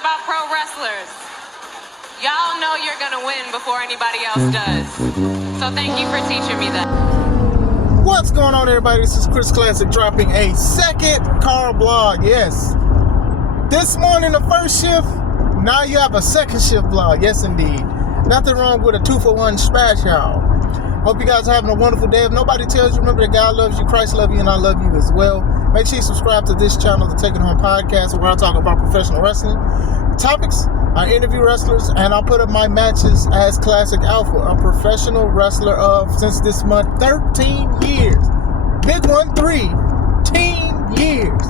about pro wrestlers. Y'all know you're gonna win before anybody else does. So thank you for teaching me that. What's going on, everybody? This is Chris Classic dropping a second car blog. Yes. This morning, the first shift. Now you have a second shift blog. Yes, indeed. Nothing wrong with a 2-for-1 special. Hope you guys are having a wonderful day. If nobody tells you, remember that God loves you, Christ loves you, and I love you as well. Make sure you subscribe to this channel, the Take It Home Podcast, where I talk about professional wrestling topics. I interview wrestlers, and I'll put up my matches as Classic Alpha, a professional wrestler of, since this month, 13 years. Big one, 13 years.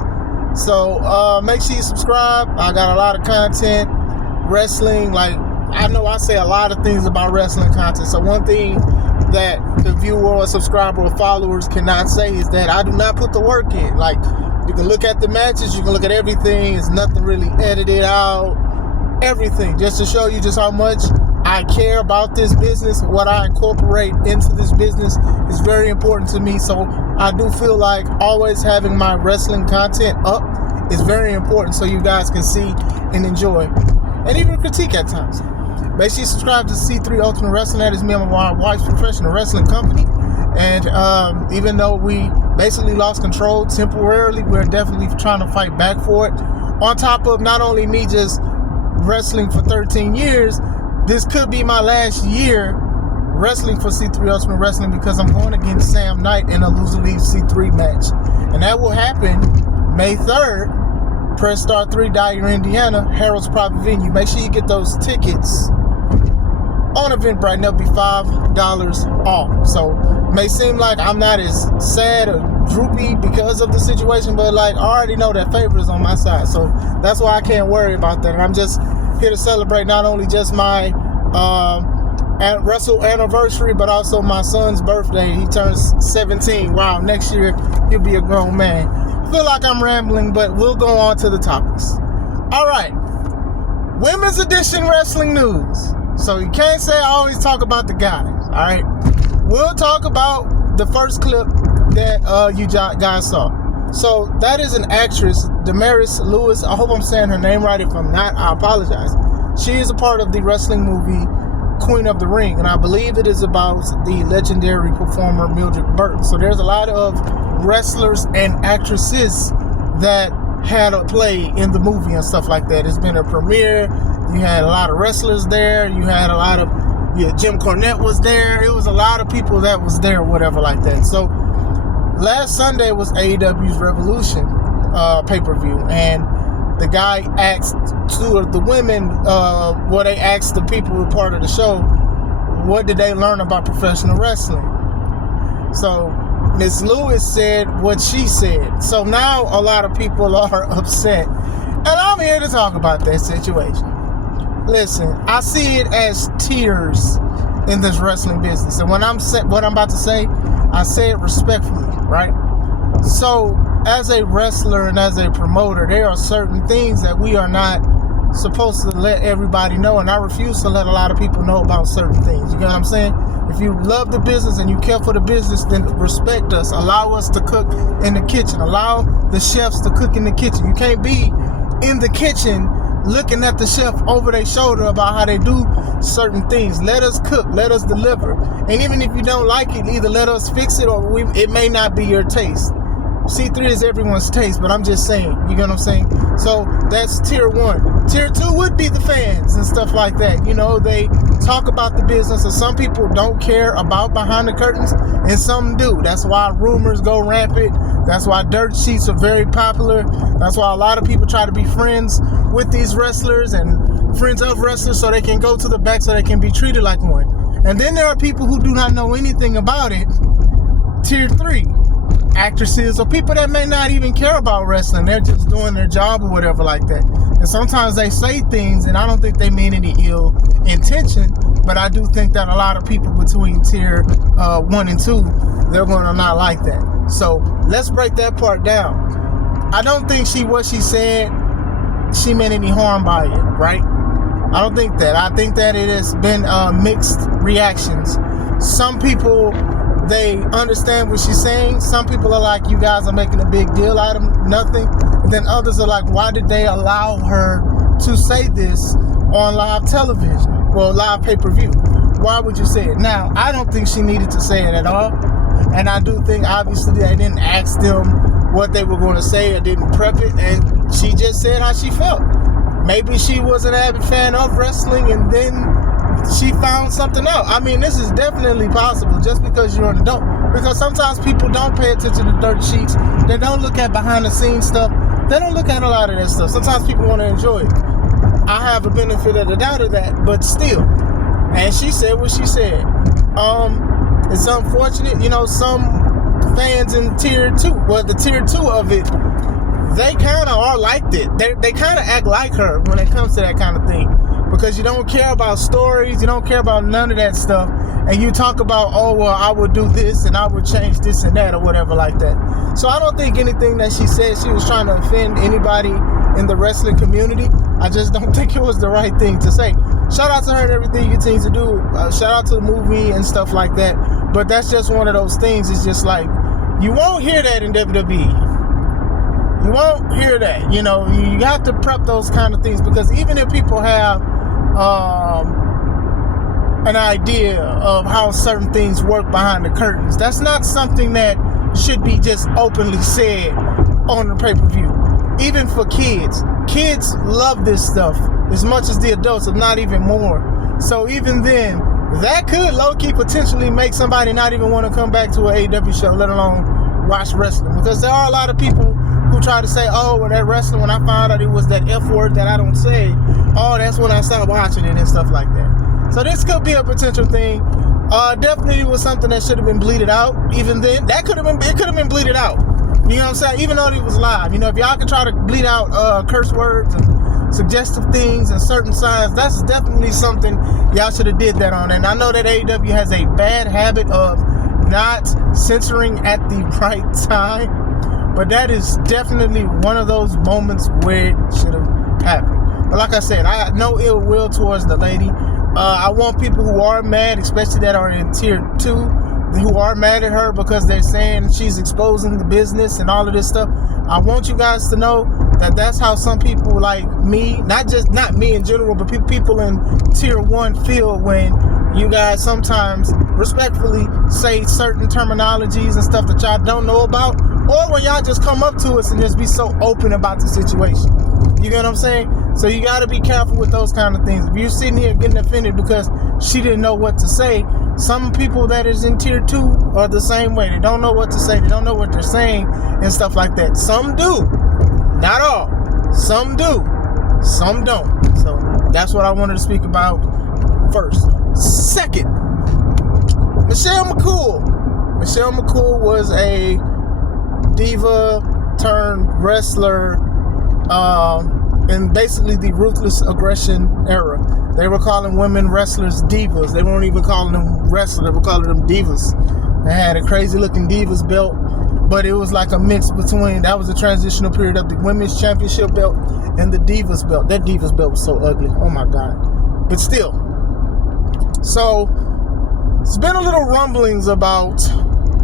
So make sure you subscribe. I got a lot of content, wrestling, like, I know I say a lot of things about wrestling content. So one thing that the viewer or subscriber or followers cannot say is that I do not put the work in. Like, you can look at the matches, you can look at everything. It's nothing really edited out. Everything, just to show you just how much I care about this business. What I incorporate into this business is very important to me. So I do feel like always having my wrestling content up is very important, so you guys can see and enjoy and even critique at times. Make sure you subscribe to C3 Ultimate Wrestling. That is me and my wife's professional wrestling company. And even though we basically lost control temporarily, we're definitely trying to fight back for it. On top of not only me just wrestling for 13 years, this could be my last year wrestling for C3 Ultimate Wrestling, because I'm going against Sam Knight in a loser league C3 match. And that will happen May 3rd. Press Star 3, Dyer, Indiana, Harold's Private Venue. Make sure you get those tickets on Eventbrite. They'll be $5 off. So may seem like I'm not as sad or droopy because of the situation, but like I already know that favor is on my side. So that's why I can't worry about that. And I'm just here to celebrate not only just my wrestle anniversary, but also my son's birthday. He turns 17. Wow, next year he'll be a grown man. I feel like I'm rambling, but we'll go on to the topics. All right, women's edition wrestling news. So you can't say I always talk about the guys. All right, we'll talk about the first clip that you guys saw. So that is an actress, Damaris Lewis. I hope I'm saying her name right. If I'm not, I apologize. She is a part of the wrestling movie Queen of the Ring, and I believe it is about the legendary performer Mildred Burton. So there's a lot of wrestlers and actresses that had a play in the movie and stuff like that. It's been a premiere. You had a lot of wrestlers there. You had a lot of, Jim Cornette was there. It was a lot of people that was there, whatever like that. So last Sunday was AEW's Revolution pay-per-view, and the guy asked two of the women, they asked the people who were part of the show, what did they learn about professional wrestling? So Miss Lewis said what she said. So now a lot of people are upset, and I'm here to talk about that situation. Listen, I see it as tiers in this wrestling business, and when what I'm about to say, I say it respectfully, right? So as a wrestler and as a promoter, there are certain things that we are not supposed to let everybody know, and I refuse to let a lot of people know about certain things. You get what I'm saying? If you love the business and you care for the business, then respect us. Allow us to cook in the kitchen. Allow the chefs to cook in the kitchen. You can't be in the kitchen looking at the chef over their shoulder about how they do certain things. Let us cook. Let us deliver. And even if you don't like it, either let us fix it or it may not be your taste. C3 is everyone's taste, but I'm just saying, you get what I'm saying? So that's tier 1. Tier 2 would be the fans and stuff like that. You know, they talk about the business, and some people don't care about behind the curtains, and some do. That's why rumors go rampant. That's why dirt sheets are very popular. That's why a lot of people try to be friends with these wrestlers and friends of wrestlers so they can go to the back so they can be treated like one. And then there are people who do not know anything about it. Tier 3. Actresses or people that may not even care about wrestling. They're just doing their job or whatever like that. And sometimes they say things, and I don't think they mean any ill intention, but I do think that a lot of people between tier 1 and 2, they're going to not like that. So let's break that part down. I don't think what she said, she meant any harm by it, right? I don't think that. I think that it has been mixed reactions. Some people, they understand what she's saying. Some people are like, you guys are making a big deal out of nothing. And then others are like, why did they allow her to say this on live television? Well, live pay-per-view. Why would you say it? Now, I don't think she needed to say it at all. And I do think, obviously, they didn't ask them what they were going to say or didn't prep it. And she just said how she felt. Maybe she was an avid fan of wrestling and then she found something out. I mean, this is definitely possible just because you're an adult. Because sometimes people don't pay attention to dirt sheets. They don't look at behind-the-scenes stuff. They don't look at a lot of that stuff. Sometimes people want to enjoy it. I have a benefit of the doubt of that, but still. And she said what she said. It's unfortunate, some fans in tier 2, well, the tier 2 of it, they kind of are like that. They kind of act like her when it comes to that kind of thing. Because you don't care about stories, you don't care about none of that stuff. And you talk about, oh, well, I would do this and I would change this and that or whatever like that. So I don't think anything that she said she was trying to offend anybody in the wrestling community. I just don't think it was the right thing to say. Shout out to her and everything you continue to do. Shout out to the movie and stuff like that. But that's just one of those things. It's just like, you won't hear that in WWE. You won't hear that. You have to prep those kind of things, because even if people have an idea of how certain things work behind the curtains, that's not something that should be just openly said on the pay-per-view. Even for kids love this stuff as much as the adults, if not even more. So even then, that could low-key potentially make somebody not even want to come back to an AEW show, let alone watch wrestling. Because there are a lot of people who try to say, oh, well, that wrestling, when I found out it was that F word that I don't say, oh, that's when I stopped watching it and stuff like that. So this could be a potential thing. Definitely was something that should have been bleeded out. Even then, it could have been bleeded out. You know what I'm saying? Even though it was live. If y'all could try to bleed out curse words and suggestive things and certain signs, that's definitely something y'all should have did that on. And I know that AEW has a bad habit of not censoring at the right time, but that is definitely one of those moments where it should have happened. But like I said, I have no ill will towards the lady. I want people who are mad, especially that are in tier 2, who are mad at her because they're saying she's exposing the business and all of this stuff. I want you guys to know that that's how some people like me, not me in general, but people in tier 1 feel when you guys sometimes respectfully say certain terminologies and stuff that y'all don't know about, or when y'all just come up to us and just be so open about the situation. You get what I'm saying? So you got to be careful with those kind of things. If you're sitting here getting offended because she didn't know what to say, some people that is in tier 2 are the same way. They don't know what to say. They don't know what they're saying and stuff like that. Some do. Not all. Some do. Some don't. So that's what I wanted to speak about first. Second, Michelle Mccool. Michelle Mccool was a diva turned wrestler in basically the ruthless aggression era. They were calling women wrestlers divas. They weren't even calling them wrestlers. They were calling them divas. They had a crazy looking divas belt, but it was like a mix between, that was a transitional period of the women's championship belt and the divas belt. That divas belt was so ugly. Oh my God. But still. So, it's been a little rumblings about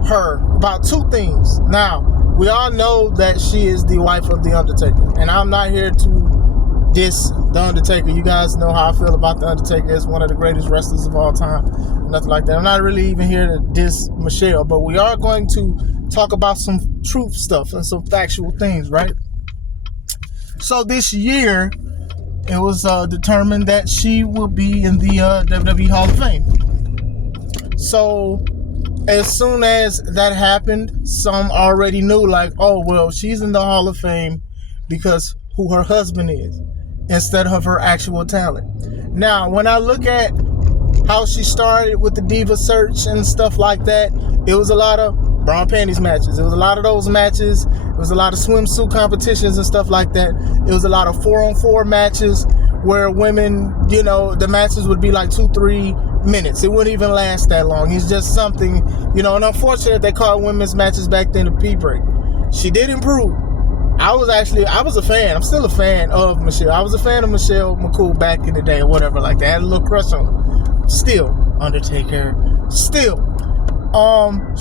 her, about two things. Now, we all know that she is the wife of The Undertaker, and I'm not here to diss The Undertaker. You guys know how I feel about The Undertaker as one of the greatest wrestlers of all time. Nothing like that. I'm not really even here to diss Michelle, but we are going to talk about some truth stuff and some factual things, right? So this year, it was determined that she will be in the WWE Hall of Fame. So as soon as that happened, some already knew, like, oh, well, she's in the Hall of Fame because who her husband is, instead of her actual talent. Now, when I look at how she started with the Diva Search and stuff like that, it was a lot of bra and panties matches. It was a lot of those matches. It was a lot of swimsuit competitions and stuff like that. It was a lot of 4-on-4 matches where women, you know, the matches would be like 2-3 minutes. It wouldn't even last that long. It's just something, you know, and unfortunate they called women's matches back then a pee break. She did improve. I was a fan. I'm still a fan of Michelle. I was a fan of Michelle Mccool back in the day or whatever like that. I had a little crush on her. Still, Undertaker. Still.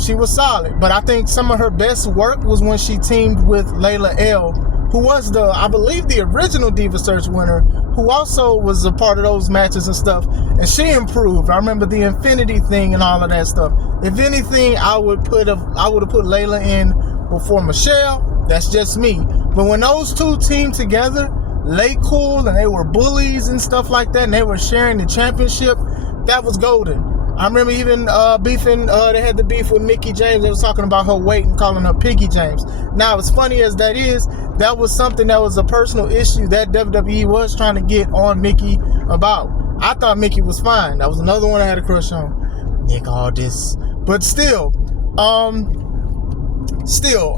She was solid. But I think some of her best work was when she teamed with Layla L, who was I believe the original Diva Search winner, who also was a part of those matches and stuff, and she improved. I remember the Infinity thing and all of that stuff. If anything, I would have put Layla in before Michelle. That's just me. But when those two teamed together, Mccool, and they were bullies and stuff like that, and they were sharing the championship, that was golden. I remember even beefing, they had the beef with Mickie James. They was talking about her weight and calling her Piggy James. Now, as funny as that is, that was something that was a personal issue that WWE was trying to get on Mickie about. I thought Mickie was fine. That was another one I had a crush on. Nick Aldis. But still,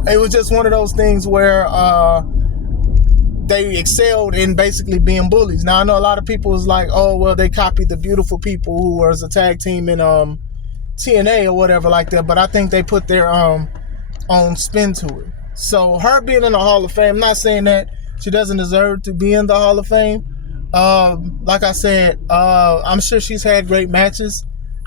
it was just one of those things where they excelled in basically being bullies. Now, I know a lot of people is like, oh, well, they copied the Beautiful People who was a tag team in TNA or whatever like that, but I think they put their own spin to it. So her being in the Hall of Fame, I'm not saying that she doesn't deserve to be in the Hall of Fame. Like I said, I'm sure she's had great matches.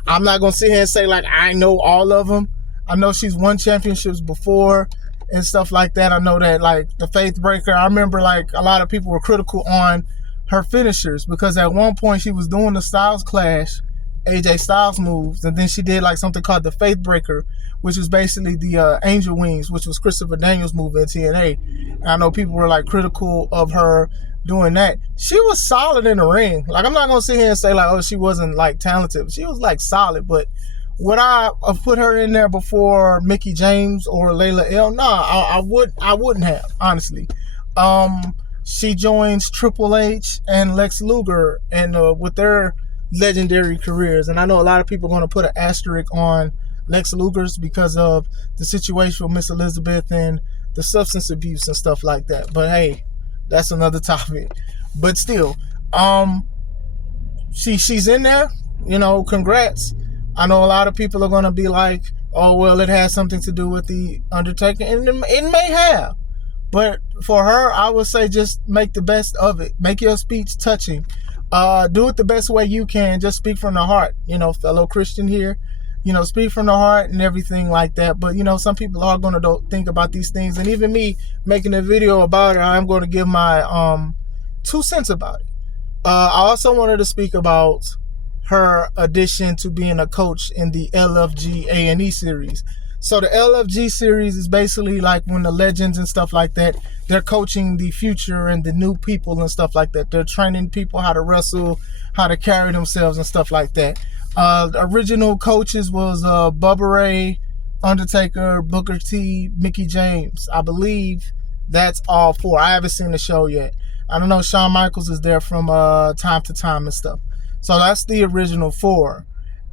I'm not going to sit here and say, like, I know all of them. I know she's won championships before and stuff like that. I know that, like, the Faith Breaker, I remember, like, a lot of people were critical on her finishers because at one point she was doing the Styles Clash, AJ Styles moves, and then she did, like, something called the Faith Breaker, which was basically the Angel Wings, which was Christopher Daniels' move in TNA. And I know people were, like, critical of her doing that. She was solid in the ring. Like, I'm not going to sit here and say, like, oh, she wasn't, like, talented. She was, like, solid, but would I have put her in there before Mickie James or Layla L? No, I wouldn't have, honestly. She joins Triple H and Lex Luger and with their legendary careers. And I know a lot of people are going to put an asterisk on Lex Luger's because of the situation with Miss Elizabeth and the substance abuse and stuff like that. But hey, that's another topic. But still, she's in there. You know, congrats. I know a lot of people are going to be like, oh, well, it has something to do with the Undertaker. And it may have. But for her, I would say just make the best of it. Make your speech touching. Do it the best way you can. Just speak from the heart. You know, fellow Christian here. You know, speak from the heart and everything like that. But, you know, some people are going to think about these things. And even me making a video about it, I'm going to give my 2 cents about it. I also wanted to speak about her addition to being a coach in the LFG A&E series. So the LFG series is basically like when the legends and stuff like that, they're coaching the future and the new people and stuff like that. They're training people how to wrestle, how to carry themselves and stuff like that. The original coaches was Bubba Ray, Undertaker, Booker T, Mickie James. I believe that's all 4. I haven't seen the show yet. I don't know, Shawn Michaels is there from time to time and stuff. So that's the original 4.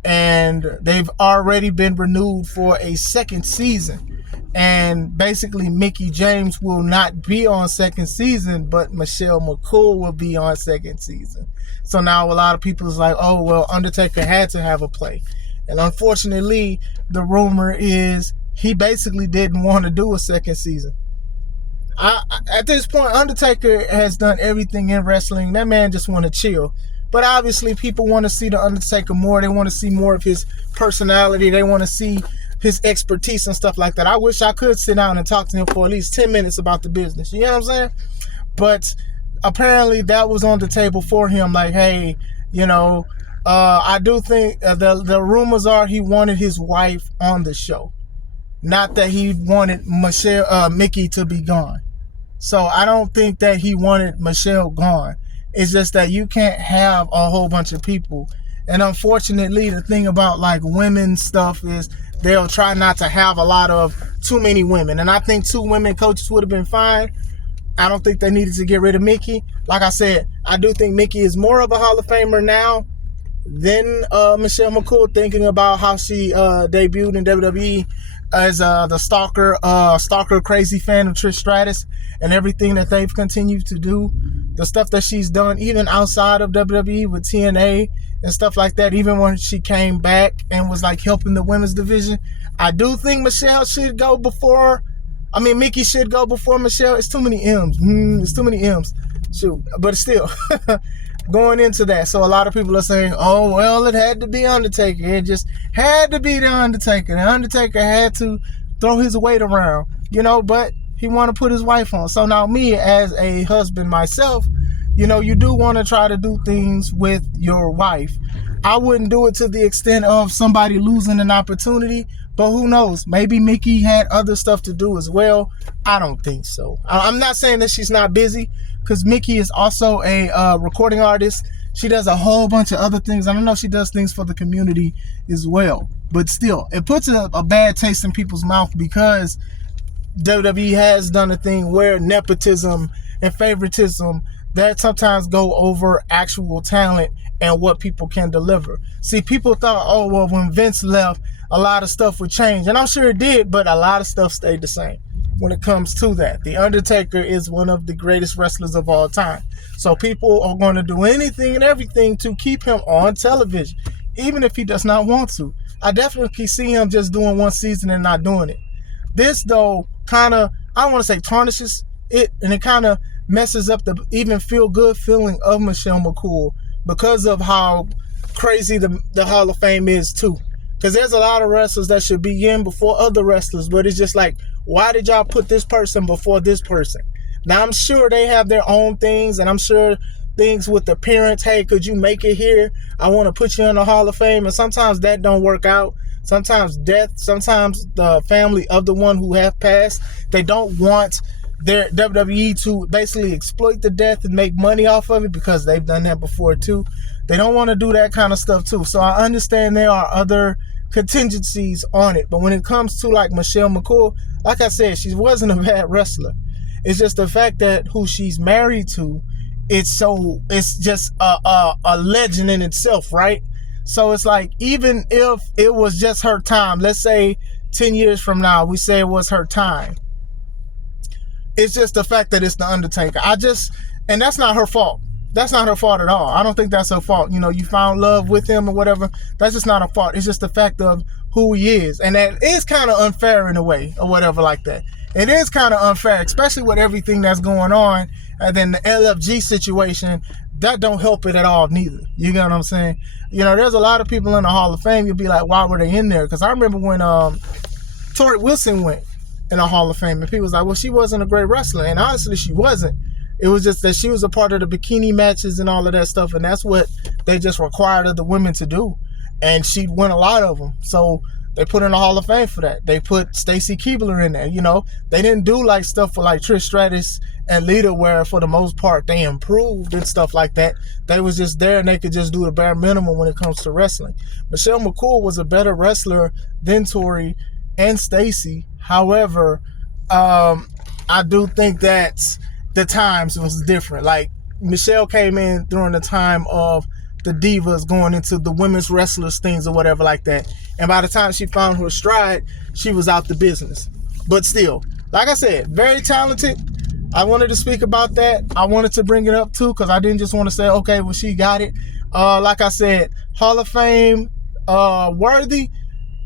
And they've already been renewed for a 2nd season. And basically, Mickie James will not be on 2nd season, but Michelle McCool will be on 2nd season. So now a lot of people is like, oh, well, Undertaker had to have a play. And unfortunately, the rumor is he basically didn't want to do a 2nd season. At this point, Undertaker has done everything in wrestling. That man just want to chill. But obviously, people want to see the Undertaker more. They want to see more of his personality. They want to see his expertise and stuff like that. I wish I could sit down and talk to him for at least 10 minutes about the business. You know what I'm saying? But apparently, that was on the table for him. Like, hey, you know, I do think the rumors are he wanted his wife on the show. Not that he wanted Mickie to be gone. So I don't think that he wanted Michelle gone. It's just that you can't have a whole bunch of people. And unfortunately, the thing about like women stuff is they'll try not to have a lot of too many women. And I think 2 women coaches would have been fine. I don't think they needed to get rid of Mickie. Like I said, I do think Mickie is more of a Hall of Famer now than Michelle McCool, thinking about how she debuted in WWE as the stalker crazy fan of Trish Stratus and everything that they've continued to do. The stuff that she's done even outside of WWE with TNA and stuff like that, even when she came back and was like helping the women's division. I do think Michelle should go before, Mickie should go before Michelle. It's too many M's. It's too many M's. Shoot, but still, going into that. So a lot of people are saying, oh, well, it had to be Undertaker. It just had to be the Undertaker. The Undertaker had to throw his weight around, you know, but He want to put his wife on. So now me as a husband myself, you do want to try to do things with your wife. I wouldn't do it to the extent of somebody losing an opportunity, but who knows? Maybe Mickey had other stuff to do as well. I don't think so. I'm not saying that she's not busy, because Mickey is also a recording artist. She does a whole bunch of other things. I don't know if she does things for the community as well. But still, it puts a bad taste in people's mouth, because WWE has done a thing where nepotism and favoritism that sometimes go over actual talent and what people can deliver. See, people thought, oh, well, when Vince left, a lot of stuff would change. And I'm sure it did, but a lot of stuff stayed the same when it comes to that. The Undertaker is one of the greatest wrestlers of all time. So people are going to do anything and everything to keep him on television, even if he does not want to. I definitely see him just doing one season and not doing it. This, though, kind of, I don't want to say tarnishes it, and it kind of messes up the even feel-good feeling of Michelle McCool, because of how crazy the Hall of Fame is, too. Because there's a lot of wrestlers that should be in before other wrestlers, but it's just like, why did y'all put this person before this person? Now, I'm sure they have their own things, and I'm sure things with the parents, hey, could you make it here? I want to put you in the Hall of Fame. And sometimes that don't work out. Sometimes death, sometimes the family of the one who have passed, they don't want their WWE to basically exploit the death and make money off of it, because they've done that before too. They don't want to do that kind of stuff too. So I understand there are other contingencies on it. But when it comes to like Michelle McCool, like I said, she wasn't a bad wrestler. It's just the fact that who she's married to, it's just a legend in itself, right? So it's like, even if it was just her time, let's say 10 years from now, we say it was her time. It's just the fact that it's the Undertaker. And that's not her fault. That's not her fault at all. I don't think that's her fault. You found love with him or whatever. That's just not her fault. It's just the fact of who he is. And that is kind of unfair in a way or whatever like that. It is kind of unfair, especially with everything that's going on. And then the LFG situation, that don't help it at all neither. You get what I'm saying? There's a lot of people in the Hall of Fame. You'll be like, why were they in there? Because I remember when Tori Wilson went in the Hall of Fame, and people was like, well, she wasn't a great wrestler. And honestly, she wasn't. It was just that she was a part of the bikini matches and all of that stuff, and that's what they just required of the women to do. And she'd win a lot of them. So they put her in the Hall of Fame for that. They put Stacy Keibler in there. They didn't do like stuff for like Trish Stratus and Lita, where for the most part they improved and stuff like that. They was just there and they could just do the bare minimum when it comes to wrestling. Michelle McCool was a better wrestler than Tori and Stacy. However, I do think that the times was different. Like, Michelle came in during the time of the divas going into the women's wrestlers things or whatever like that. And by the time she found her stride, she was out the business. But still, like I said, very talented. I wanted to speak about that. I wanted to bring it up too, because I didn't just want to say, okay, well, she got it. Like I said, Hall of Fame worthy.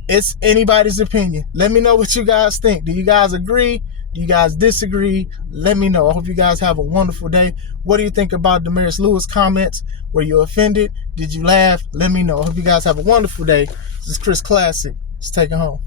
It's anybody's opinion. Let me know what you guys think. Do you guys agree? Do you guys disagree? Let me know. I hope you guys have a wonderful day. What do you think about Damaris Lewis comments? Were you offended? Did you laugh? Let me know. I hope you guys have a wonderful day. This is Chris Classic. Let's take it home.